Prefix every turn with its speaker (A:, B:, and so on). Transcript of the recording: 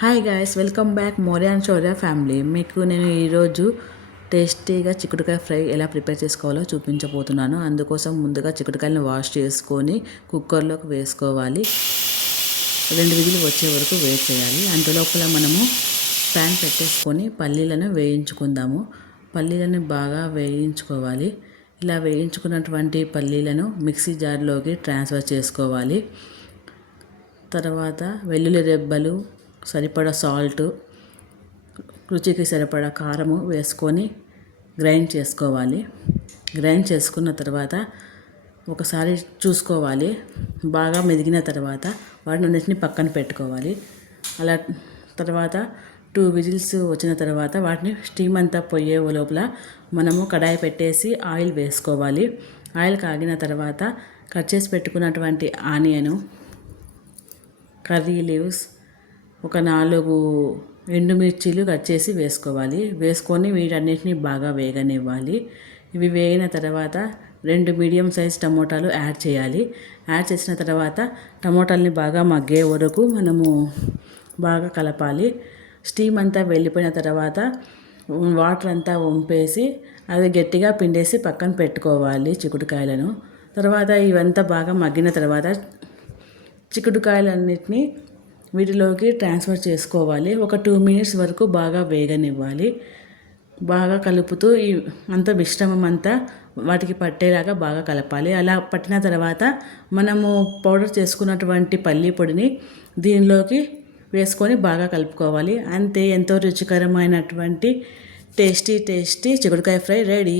A: Hi guys welcome back Moriya Chaurya family మీకు నేను ఈరోజు టేస్టీగా చిక్కుడుకాయ ఫ్రై ఎలా ప్రిపేర్ చేసుకోవాలో చూపించబోతున్నాను. అందుకోసం ముందుగా చిక్కుడుకాయలను వాష్ చేసుకొని కుక్కర్లోకి వేసుకోవాలి. రెండు విధులు వచ్చే వరకు వేట్ చేయాలి. అంతలోపల మనము ప్యాన్ పెట్టేసుకొని పల్లీలను వేయించుకుందాము. పల్లీలను బాగా వేయించుకోవాలి. ఇలా వేయించుకున్నటువంటి పల్లీలను మిక్సీ జార్లోకి ట్రాన్స్ఫర్ చేసుకోవాలి. తర్వాత వెల్లుల్లి రెబ్బలు సరిపడా సాల్ట్ రుచికి సరిపడా కారము వేసుకొని గ్రైండ్ చేసుకోవాలి. గ్రైండ్ చేసుకున్న తర్వాత ఒకసారి చూసుకోవాలి. బాగా మెదిగిన తర్వాత వాటిని అన్నిటిని పక్కన పెట్టుకోవాలి. అలా తర్వాత టూ విజిల్స్ వచ్చిన తర్వాత వాటిని స్టీమ్ అంతా పోయే లోపల మనము కడాయి పెట్టేసి ఆయిల్ వేసుకోవాలి. ఆయిల్ కాగిన తర్వాత కట్ చేసి పెట్టుకున్నటువంటి ఆనియను కర్రీ లీవ్స్ ఒక నాలుగు ఎండుమిర్చీలు కట్ చేసి వేసుకోవాలి. వేసుకొని వీటన్నిటిని బాగా వేగనివ్వాలి. ఇవి వేగిన తర్వాత రెండు మీడియం సైజ్ టమోటాలు యాడ్ చేయాలి. యాడ్ చేసిన తర్వాత టమోటాలని బాగా మగ్గే వరకు మనము బాగా కలపాలి. స్టీమ్ అంతా వెళ్ళిపోయిన తర్వాత వాటర్ అంతా వంపేసి అది గట్టిగా పిండేసి పక్కన పెట్టుకోవాలి చిక్కుడుకాయలను. తర్వాత ఇవంతా బాగా మగ్గిన తర్వాత చిక్కుడుకాయలన్నిటిని వీటిలోకి ట్రాన్స్ఫర్ చేసుకోవాలి. ఒక టూ మినిట్స్ వరకు బాగా వేగనివ్వాలి. బాగా కలుపుతూ ఈ అంత మిశ్రమం అంతా వాటికి పట్టేలాగా బాగా కలపాలి. అలా పట్టిన తర్వాత మనము పౌడర్ చేసుకున్నటువంటి పల్లీ పొడిని దీనిలోకి వేసుకొని బాగా కలుపుకోవాలి. అంతే ఎంతో రుచికరమైనటువంటి టేస్టీ టేస్టీ చిగుడుకాయ ఫ్రై రెడీ.